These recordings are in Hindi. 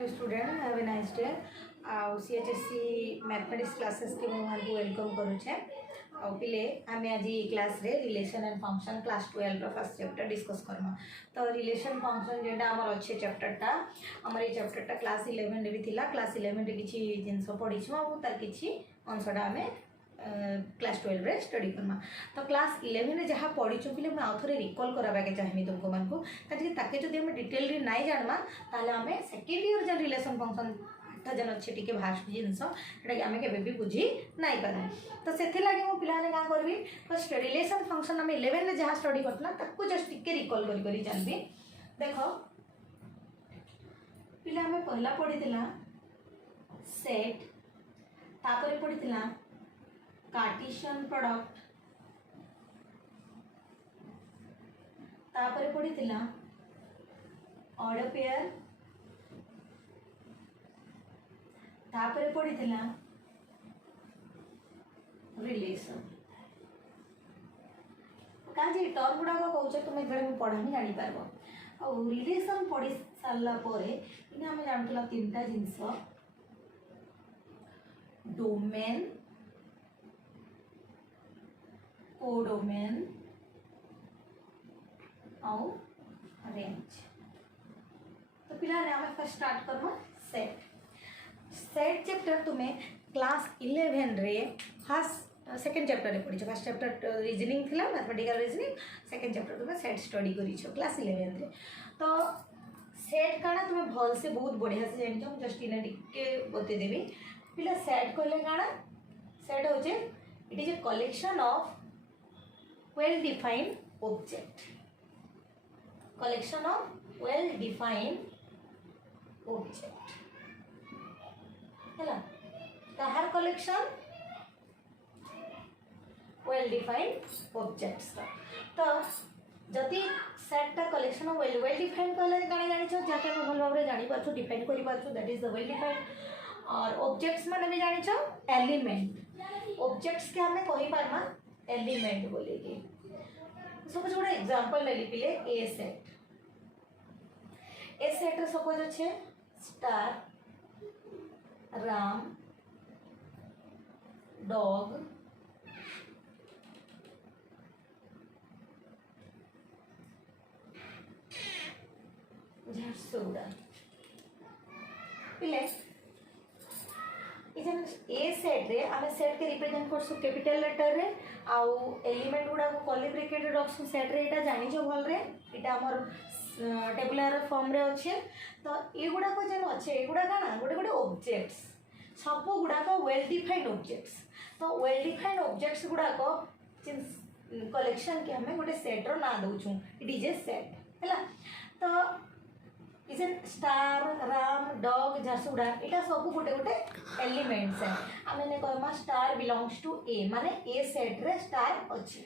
Student have a nice day CHSC mathematics classes के मुझे वेलकम करुचे पिले आम आज क्लास रे relation and function class 12 first chapter discuss करमा। तो रिलेशन फंक्शन जेटा आमर अच्छे चैप्टरटा आमर ये चैप्टरटा क्लास 11 रे भी थिला। क्लास 11 रे किछि जिंस पढ़ीछु आ तार किछि अंशटा आमे क्लास 12 रे स्टडी करमा। तो क्लास 11 रे जहाँ पढ़ीछु पिले मैं आउ थरे रिकॉल कराबा के चाहनी तुमको मानकु ताकि ताके जदि हम डिटेल रे नाही जानमा ताले हमें सेकेंड ईयर जे रिलेशन फंक्शन जन अच्छे टी भास्ट जिनस आम के बुझी नाई पार। तो से मो पाने क्या करी फर्स्ट रिलेशन फंक्शन आम 11 रे जहाँ स्टडी करना जस्ट टिके रिकॉल करी जानबी। देख पिला आम पहला पढ़ी सेट तापर पढ़ी कार्टेशियन प्रोडक्ट तापर पढ़ी ऑड पेयर तापर पढ़ी रिलेशन काजे टर्म गुड़ाक कौच तुम जो पढ़ानी जापर आ रिलेशन पढ़ी सारापर आम जानूला तीन टा जिनस डोमेन कोडोमेन आउ रेंज। तो पिला आम first start Karma set. Set chapter तुम्हें क्लास 11 रे फर्स्ट सेकेंड चैप्टर रे पढ़ी। फर्स्ट चैप्टर रीजनिंग थिला मैथमेटिकल रीजनिंग, सेकेंड चैप्टर तुम्हें सेट स्टडी करिछो क्लास 11 रे। तो सेट काना तुम्हें भल से बहुत बढ़िया से जानिछो। जस्ट इना टिके बते देबी पिला सेट कहले काना सेट होचे it is a collection of well defined object, collection of well defined object हैला कहार कलेक्शन well defined objects। तो जदि सेटटा कलेक्शन ऑफ well defined कहले काने जानिछो जाके हम भल भाबरे जानि पाछो डिफाइन करि पाछो that is the well defined। और ऑब्जेक्ट्स माने भी जानिछो एलिमेंट। ऑब्जेक्ट्स के हमें कहि पारमा एलिमेंट बोलेगी। सपोज गोटे एग्जांपल ले पिले ए सेट। ए सेट रे सपोज अच्छे स्टार राम डॉग झारसुगुड़ा पिले ए सेट रे आमे सेट के रिप्रेजेंट करसु कैपिटल लेटर रे आउ एलिमेंट गुडा को कर्ली ब्रैकेट रे रखसु सेट रे। एटा जानि जो भल रे एटा हमर टेबुलर फॉर्म रे अछि। तो ए गुडा को जन अछि ए गुडा काना गोटे गोटे ऑब्जेक्ट्स सब गुडा को वेल डिफाइंड ऑब्जेक्ट्स। तो वेल डिफाइंड ऑब्जेक्ट्स गुडा को कलेक्शन के हमें गोटे सेट रो ना दउछु इट इज ए सेट हैला। तो इसे स्टार राम डॉग झारसुगुड़ा यहाँ सब गोटे गोटे एलिमेंट्स है। आम कहमा स्टार बिलोंग्स टू ए माने ए सेट रे स्टार अच्छे।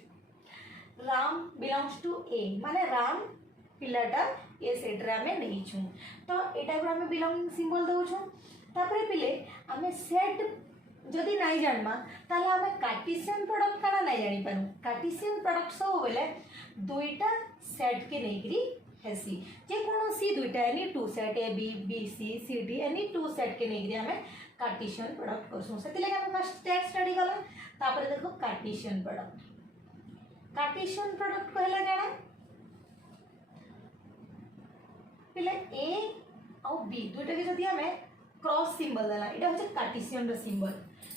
राम बिलोंग्स टू ए माने राम पिलाटा ए सेट रे आमे नहींछु। तो एटा को आमे बिलोंगिंग सिंबल दउछु। तापरे पिले आमे सेट जदि नाइ जानमा ताले आमे कार्टेशियन प्रोडक्ट काना नाइ जानि पानु। कार्टेशियन प्रोडक्ट सब बेले दुईटा सेट के नेकरी हेसी जे कोनोसी दुईटा any two set A B B C C D any two set के नेकरी आमे कार्टेशियन प्रोडक्ट करसु। सेति लगे आमे फर्स्ट सेट स्टडी कला। तापर देखो कार्टेशियन प्रोडक्ट। कार्टेशियन प्रोडक्ट कहला जाना पिले ए और बी दुईटा के जदि आमे क्रॉस सिंबल देला एटा होचे कार्टेशियन रो सिंबल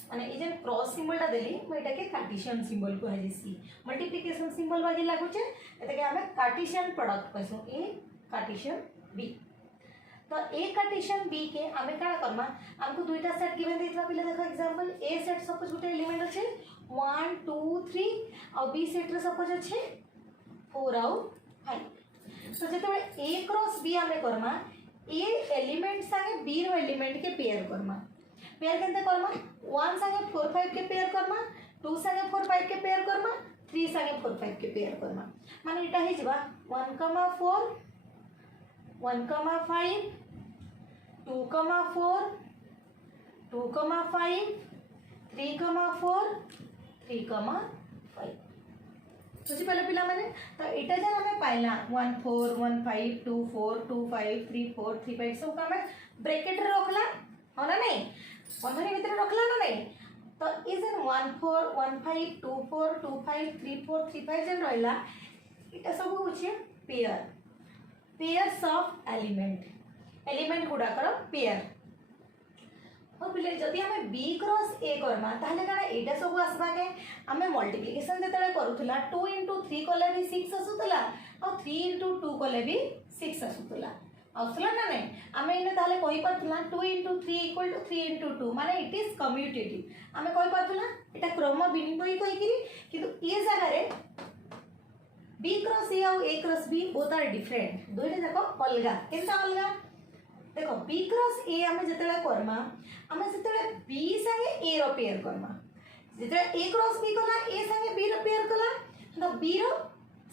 माने ए जे क्रॉस सिंबल टा देली मैं एटा के कार्टेशियन सिंबल को हेजिसी। मल्टीप्लिकेशन सिंबल बाजी लागुचे एटा के हमें कार्टेशियन प्रोडक्ट कहसु ए कार्टेशियन बी। तो ए कार्टेशियन बी के हमें का करमा हमको दुईटा सेट गिवन देइतबा पिले देखो एग्जांपल ए सेट सपोज गुटे एलिमेंट अछि 1 2 3 और बी सेट रे सपोज अछि 4 और 5। तो जेते ए क्रॉस बी हमें करमा ए एलिमेंट संगे बी रो एलिमेंट के पेयर करमा। पेयर केनते करमा 1 संगे 4 5 के पेयर करमा 2 संगे 4 5 के पेयर करमा 3 संगे 4 5 के पेयर करमा। माने एटा हे जबा 1 4 1 5 2 4 2 5 3 4 3 5 बुझिपारे पिला माने तो इटा जन हमें पाइला 1 4 1 5 2 4 2 5 3 4 3 5 सब हमें ब्रैकेट रे रखला हो ना नहीं बंधनी भीतर रखला ना नहीं तो इज इन 1 4 1 5 2 4 2 5 3 4 3 5 जन रहला इटा सब होचे पेयर पेयर्स ऑफ एलिमेंट गुडा कर पेयर और पिले जदि हमें b क्रॉस a करमा ताहले काना एटा सब आसबा के हमें मल्टीप्लिकेशन जेतले करूथला 2 * 3 कले भी 6 आसुतला और 3 * 2 कले भी 6 आसुतला आसला ना नहीं हमें इने ताहले कहि परथला 2 * 3 = 3 * 2 माने इट इज कम्यूटेटिव हमें कहि परथला एटा क्रम विनिमय कहि किरि किंतु ए जगह रे b क्रॉस a और a cross b both are different दुइटा जाको अलगा केनता अलगा देखो b क्रॉस a हमें जतले करमा हमें जतले b संगे a रो पेयर करमा जतले a क्रॉस b कला a संगे b रो पेयर कला तो b रो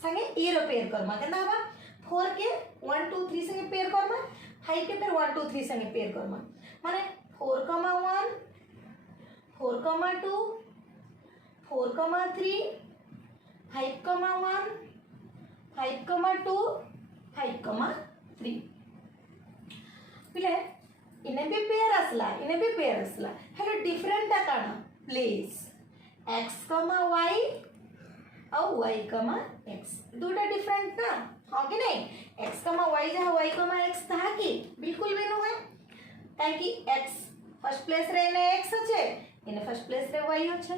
संगे a रो पेयर करमा केना हबा 4 के 1 2 3 संगे पेयर करमा 5 के फिर 1 2 3 संगे पेयर करमा माने 4 1 4 2 4 3 5 1 5 2 5 3 पिले इने भी पेयर असला हेलो डिफरेंट काना प्लेस x, y और y, x दुटा डिफरेंट ना हां कि नहीं x, y जहां y, x था कि बिल्कुल भी नो है काहे कि x फर्स्ट प्लेस रे ने x अछि इने फर्स्ट प्लेस रे y अछि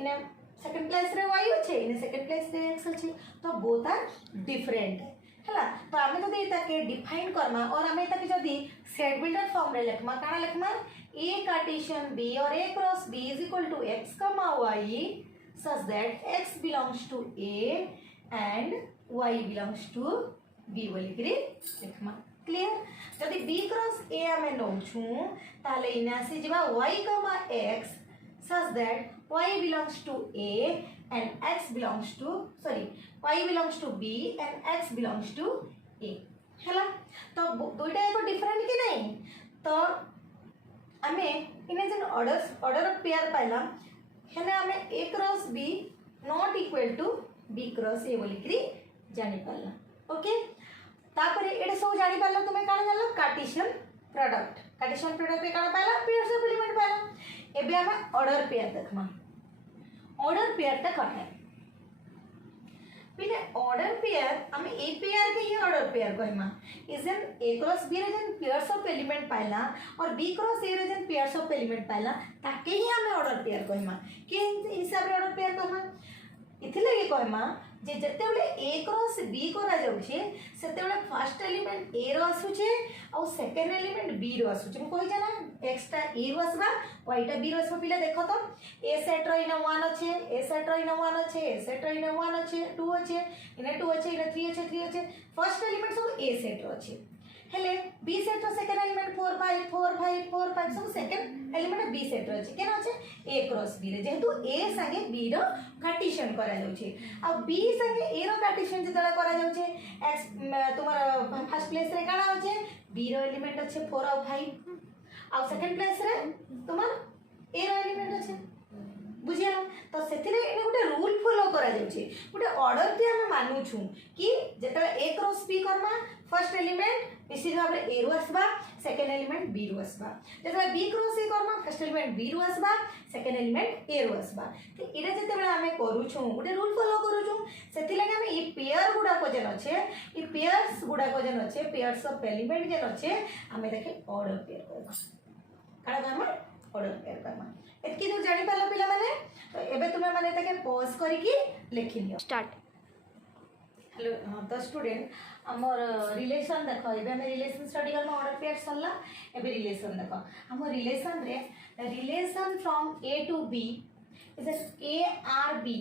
इने सेकंड प्लेस रे y अछि इने सेकंड प्लेस रे x अछि तो बोथ आर डिफरेंट हैला तो आमे जदी ताके डिफाइन करमा और आमे ताके जदी सेट बिल्डर फॉर्म रे लिखमा काना लिखमा a कार्टेशियन b और a cross b is equal to x, y such that x belongs to a and y belongs to b बोली करी लिखमा क्लियर जदी b क्रॉस a आमे नौछु ताले इना से जबा y, x such that y belongs to a and x belongs to y belongs to b and x belongs to a हैला तो दुइटा एको डिफरेंट कि नहीं तो आमे इने जन ऑर्डर ऑफ पेयर पाइला हेने आमे a cross b not equal to b cross a बोली करी जानि पाला ओके तापरे एडे सब जानि पाला तुमे काना जानलो कार्टेशियन प्रोडक्ट रे काना पाइला पेयर्स ऑफ एलिमेंट पाइला एबे आमे ऑर्डर पेयर देखमा ऑर्डर पेयर ता कटा है पिले ऑर्डर पेयर हमें ए पेयर के ही ऑर्डर पेयर कहमा इजन ए क्रॉस बी रे जन पेयर्स ऑफ एलिमेंट पाइला और बी क्रॉस ए रे जन पेयर्स ऑफ एलिमेंट पाइला ताके ही हमें ऑर्डर पेयर कहमा के हिसाब रे ऑर्डर पेयर कहमा इथिले के कहमा जे जते बेले ए क्रॉस बी करा जाउ छे सेते बेले फर्स्ट एलिमेंट ए रो आसु छे और सेकंड एलिमेंट बी रो आसु छे म कहि जाना x टा ए रो आसबा y टा बी रो आसबा पिला देखो तो a सेट रो इना 1 अछि a सेट रो इना 1 अछि a सेट रो इना 1 अछि 2 अछि इना 2 अछि इना 3 अछि 3 अछि फर्स्ट एलिमेंट सब a सेट रो अछि हेले b सेट रो सेकंड एलिमेंट 4 5 4 5 4 5 सब सेकंड एलिमेंट b सेट रो अछि केना अछि a क्रॉस b रे जेहेतु a संगे b रो कार्टेशियन करा जाउ छी आ b संगे a रो कार्टेशियन जेतला करा जाउ छी x तुम्हारा फर्स्ट प्लेस रे काना अछि b रो एलिमेंट अछि 4 और 5 आ सेकंड प्लेस रे तुम्हार a रो एलिमेंट अछि बुझिया तो सेथिरे एने गुटे रूल फॉलो करा जाउ छी गुटे ऑर्डर के हम मानु छु कि जेतला a क्रॉस b करमा फर्स्ट एलिमेंट निश्चित भाव रे a रो आसबा सेकंड एलिमेंट b रो आसबा जेतला b क्रॉस a करमा फर्स्ट एलिमेंट b रो आसबा सेकंड एलिमेंट a रो आसबा तो इरे जेते बेला हमें करू छु गुटे रूल फॉलो करू छु सेति लागे हमें ई पेयर गुडा को जन अछि ई पेयर्स गुडा को जन अछि पेयर्स ऑफ एलिमेंट जन अछि हमें देखे ऑर्डर पेयर करबा काडा करमा ऑर्डर पेयर करमा एतकी दूर जानि पाला पिला माने तो एबे तुमे माने ताके पॉज करी की लिखि लियो स्टार्ट हेलो तो स्टूडेंट हमर रिलेशन देखो एबे हम रिलेशन स्टडी करम ऑर्डर पेयर सरला एबे रिलेशन देखो हम रिलेशन रे relation from a to b is a r b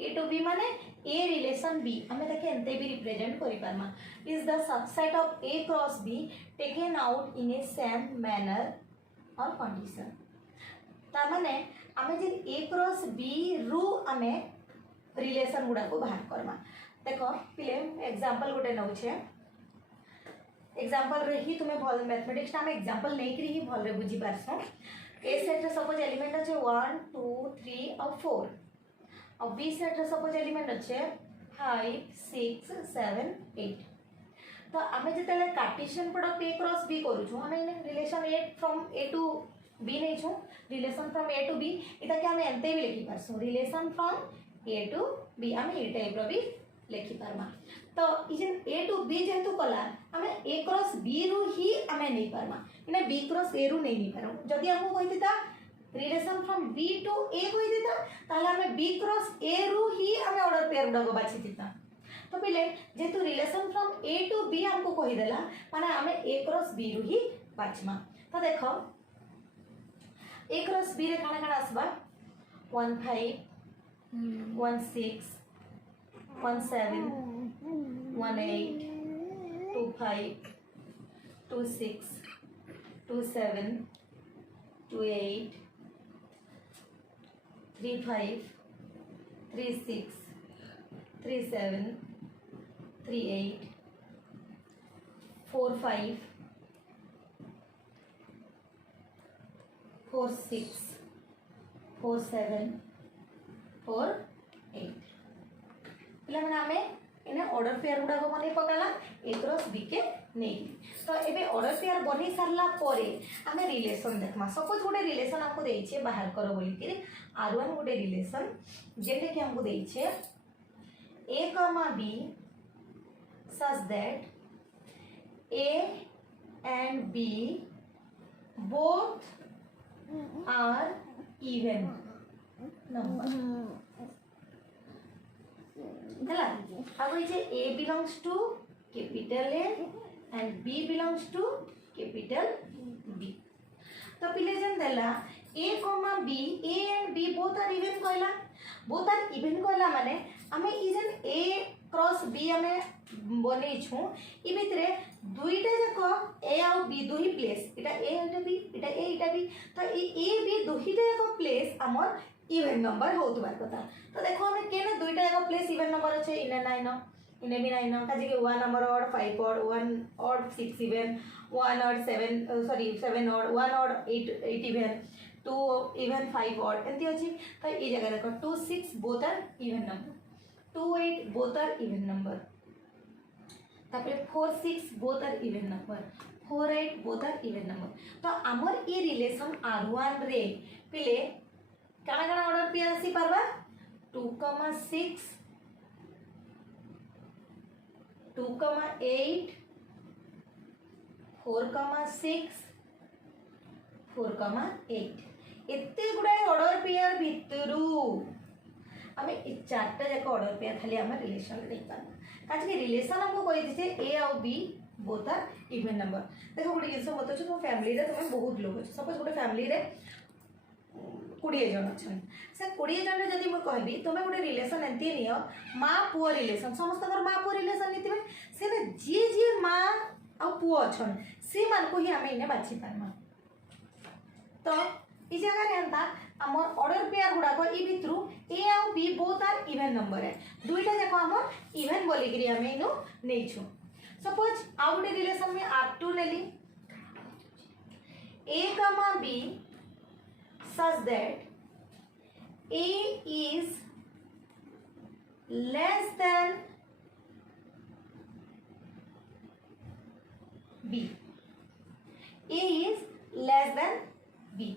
a to b माने a रिलेशन b हमें ताके एंते भी रिप्रेजेंट करि पारमा is the subset of a cross b taken out in a same manner और कंडीशन ता माने हमें जे a क्रॉस b रु हमें रिलेशन गुडा को बाहर करमा देखो पिले एग्जांपल गुटे नउ छे एग्जांपल रे ही तुम्हें भल मैथमेटिक्स ना में एग्जांपल नै करी ही भल रे बुझी पारसो ए सेट रे सपोज एलिमेंट अछि 1 2 3 और 4 और बी सेट रे सपोज एलिमेंट अछि 5 6 7 8 तो आम जो Cartesian product A cross B करूँ आम relation A from A to B नहीं छू relation from A to B इटा कि आम एमती भी लिखि पारसु relation from A to B आम ये टाइप भी लिखिपारमा तो ये ए टू बी जेहेतु कला आम ए क्रॉस बी रु ही आम नहीं पारमा मैंने बी क्रॉस ए रु नहीं पारू जदि आमको कही था रिलेशन फ्रॉम बी टू ए कही था ताहले आम बी क्रॉस ए रु ही आम ऑर्डर पेयर गुड़ाक बाछी था तो पिले जेहेतु relation from A to B आमको कहीदेला माने आम ए क्रॉस बी रु ही बाछमा तो देख ए क्रॉस बी रे काना काना आसबा 1 5 1 6 1 7 1 8 2 5 2 6 2 7 2 8 3 5 3 6 3 7 3 8 4 5 4 6 4 7 4 8 पिला माने आमे इने ऑर्डर पेयर गुडा बनै पकाला ए क्रॉस बी के नहीं तो एबे ऑर्डर पेयर बनै सारला परे आमे रिलेशन देखमा सपोज गोटे रिलेशन हमको देई छे बाहर करो बोली कि R1 गोटे रिलेशन जेते कि हमको देई छे a comma b such that a and b both are even number है अब ये a belongs to capital A and b belongs to capital B तो पिले जन देला a comma b a and b both are even कहला माने आमे इजन a क्रॉस b आमे बनै छु इ भितरे दुईटा जको a और b दुही प्लेस इटा a इटा b इटा a इटा b तो a b दुहीटा जको प्लेस हमर इवन नंबर होतबार कथा तो देखो हमें केने दुईटा जको प्लेस इवन नंबर अछि इने 9 इने भी 9 काजे के 1 नंबर और 5 और 1 और 6 इवन 1 और 7 सॉरी 7 और 1 और 8 इवन 2 इवन 5 और एंती अछि तो ई जगह देखो 2 6 both are even number 2 8 both are even number तापरे 4 6 both are even number 4 8 both are even number तो हमर ई रिलेशन R1 रे पिले काना काना ऑर्डर पेयर आसी परबा 2 6 2 8 4 6 4 8 एते गुडाय ऑर्डर पेयर भितरु आमे इ चारटा जाक ऑर्डर पेयर खाली आमे रिलेशन नहीं पाना काज के रिलेशन हमको कहि दिसे ए और B both are even number देखो गुडी जिंस मत छ तुम फैमिली रे तुम बहुत लोग छ सपोज गुडे फैमिली रे 20 जन छन से 20 जन रे जदी म कहबी तुमे गुडे रिलेशन एंती नियो मां पुओ रिलेशन समस्त घर मां पुओ रिलेशन नितिबे से ने जी मां आ पुओ छन से मान को ही आमे इने बाछि पारमा तो इ जगह रे अंता हमर ऑर्डर पेयर गुडा को इ भितरु ए और B both are even number है दुईटा जाको हमर इवन बोली करी हमें इनो नै छु सपोज आउट रिलेशन में R2 लेली a comma b such that a is less than b a is less than b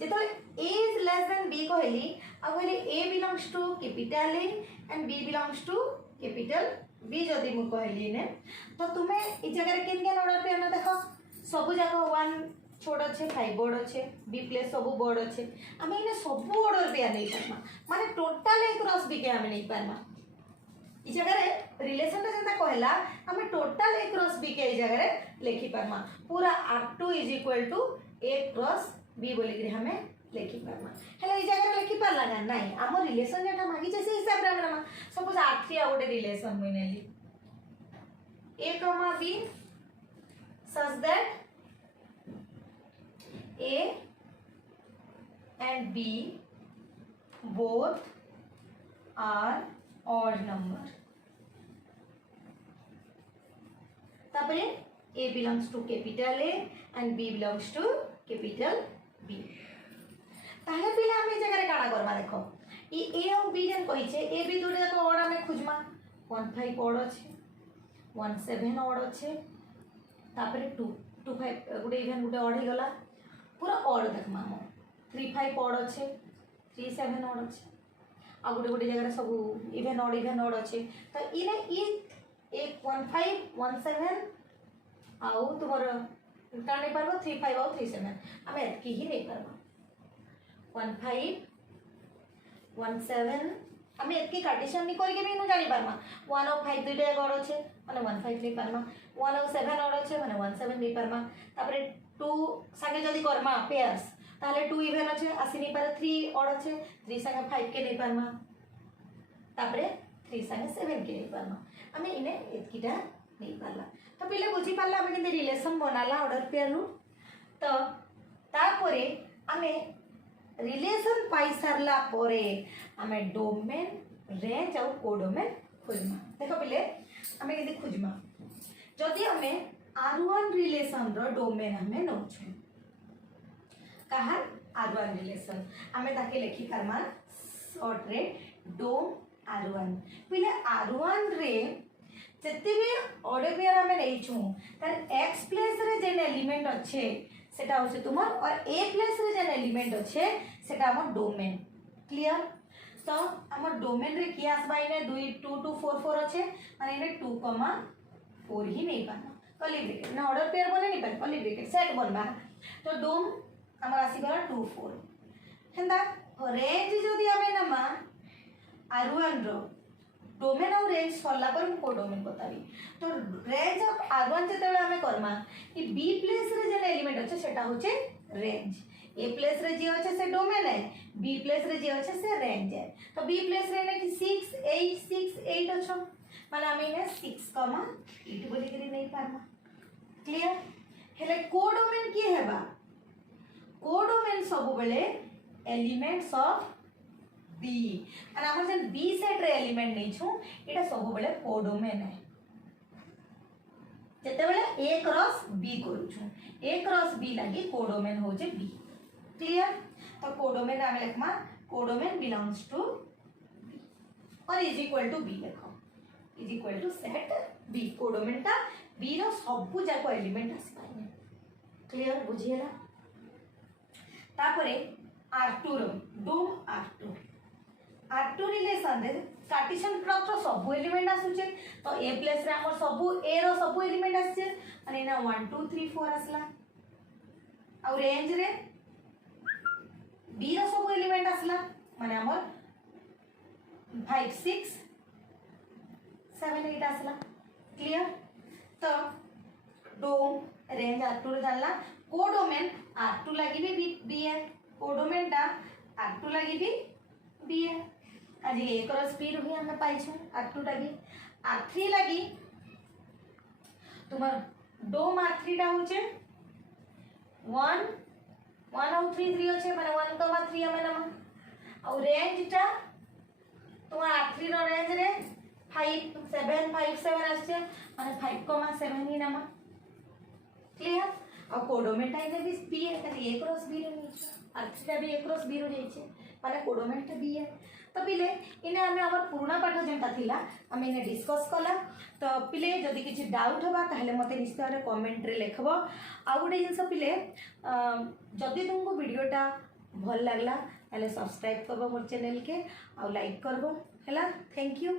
जेतो a is less than b कहली अब कहली a belongs to capital A and b belongs to capital B जदी मु कहली ने तो तुमे इ जगह रे केन केन ऑर्डर पे न देखो सब जगह 1 छोट अच्छे 5 बोर्ड अच्छे b प्लस सब बोर्ड अच्छे आमे इने सब ऑर्डर पे नहीं पारमा माने टोटल ए क्रॉस b के आमे नहीं पारमा इ जगह रे रिलेशन रे जंता कहला आमे टोटल ए क्रॉस b के इ जगह रे लिखि पारमा पूरा R2 = a क्रॉस b बोली कि हमें लिखि पारमा हेला इ जगह रे लिखि पारला ना नहीं हमर रिलेशन जेटा मागी जे से हिसाब रे हमरा सपोज R3 आ गोटे रिलेशन में नेली a comma b such that a and b both are odd number तापरे a belongs to capital A and b belongs to capital B ताहे पिला हम ए जगह रे काना करबा देखो ई a और b जन कहि छे a b दुटे को ऑर्डर में खुजमा 15 ऑड अच्छे 17 ऑड अच्छे तापर 2 25 गोटे इवेन गोटे ऑड हो गला पूरा ऑड देखमा हम 35 ऑड अच्छे 37 ऑड अच्छे आ गोटे गोटे जगह सब इवेन ऑड अच्छे तो इने एक 15 17 आउ तुमर कौन नहीं पार्ब 35 आउ 37 आम एतकी ही नहीं पार्ब 15 17 आम एतकी कार्टेशियन नहीं करके भी नु जानी पारमा 1 और 5 दुईटा ऑड अच्छे माने 15 नहीं पारमा 1 और 7 ऑड अच्छे माने 17 नहीं पारमा तापर 2 संगे जदी करमा पेयर्स ताले 2 इवेन अच्छे आसी नहीं पारे 3 ऑड अच्छे 3 संगे 5 के नहीं पारमा तापर 3 संगे 7 के नहीं पारमा आम इने एतकीटा नहीं पारला तो पिले बुझी पारला आम के रिलेशन बनाला ऑर्डर पेयर रु तो तापरे आमे रिलेशन पाई सारला परे आमे डोमेन रेंज और कोडोमेन खोजमा देखो पिले आमे केदी खोजमा जदि आमे R1 रिलेशन रो डोमेन आमे नोछु कहा R1 रिलेशन आमे ताके लिखि पारमा शॉर्ट रे डोम R1 पिले R1 रे जति भी ऑर्डर पेयर आमे नैछु तार x प्लेस रे जेन एलिमेंट अच्छे सेटा होचे तुमर और a प्लेस रे जेन एलिमेंट अच्छे सेटा हमर डोमेन क्लियर तो हमर डोमेन रे की आसबा इने 2 2 4 4 अच्छे माने इने 2 4 ही नहीं पाना कर्ली ब्रैकेट ना ऑर्डर पेयर बने नहीं पाए कर्ली ब्रैकेट सेट बनबा तो डोम हमर आसी गला 2 4 हेंदा रेंज जदी आमे नमा R1 रो डोमेन और रेंज सरला पर को डोमेन बताबी तो रेंज ऑफ R1 जते बेला हमें करमा कि B प्लेस रे जे एलिमेंट अछि सेटा होचे रेंज A प्लेस रे जे अछि से डोमेन है B प्लेस रे जे अछि से रेंज है तो B प्लेस रे ने कि 6 8 अछि माने हमें ने 6 8 बोली करी नहीं पारमा क्लियर हेले को डोमेन की हेबा को डोमेन सब बेले एलिमेंट्स ऑफ B और हमर जन B सेट रे एलिमेंट नै छु एटा सब बेले कोडोमेन है जते बेले A क्रॉस B करू छु A क्रॉस B लागि कोडोमेन हो जे B क्लियर तो कोडोमेन आमे लिखमा कोडोमेन बिलोंग्स टू B और इज इक्वल टू B लिखो is equal to set B codomain ता B रो सब जाको एलिमेंट आसी पाइने क्लियर बुझिएला तापरे R2 रो डोम R2 रिलेशन रे कार्टेशियन प्रोडक्ट रो सब एलिमेंट आसुचे तो A प्लेस रे हमर सब A रो सब एलिमेंट आछे माने ना 1 2 3 4 आसला और रेंज रे B रो सब एलिमेंट आसला माने हमर 5 6 7 8 आसला क्लियर तो डोम रेंज R2 रे जानला कोडोमेन R2 लागि भी B है कोडोमेन ता R2 लागि भी B है आज A क्रॉस B रो भी हम पाइछु R2 लागि R3 लागि तुमर डोम R3 टा होचे 1 1 और 3 3 होचे माने 1 3 हमें नमा और रेंज टा तुमर R3 रो रेंज रे 5 7 5 7 आछे माने 5 7 ही नमा क्लियर और कोडोमेन टा इने भी B है त A क्रॉस B रो नीचे R3 टा भी A क्रॉस B रो जाइछे माने कोडोमेन टा B है तो पिले इने हमें हमर पुराना पाठ जेंटा थिला हम इने डिस्कस कला तो पिले जदि किछि डाउट होबा ताहले मते निश्चय रे कमेंट रे लिखबो आ गुटे जिंस पिले जदि तुमको वीडियोटा भल लागला ताले सब्सक्राइब करबो मोर चैनल के आ लाइक करबो हैला थैंक यू।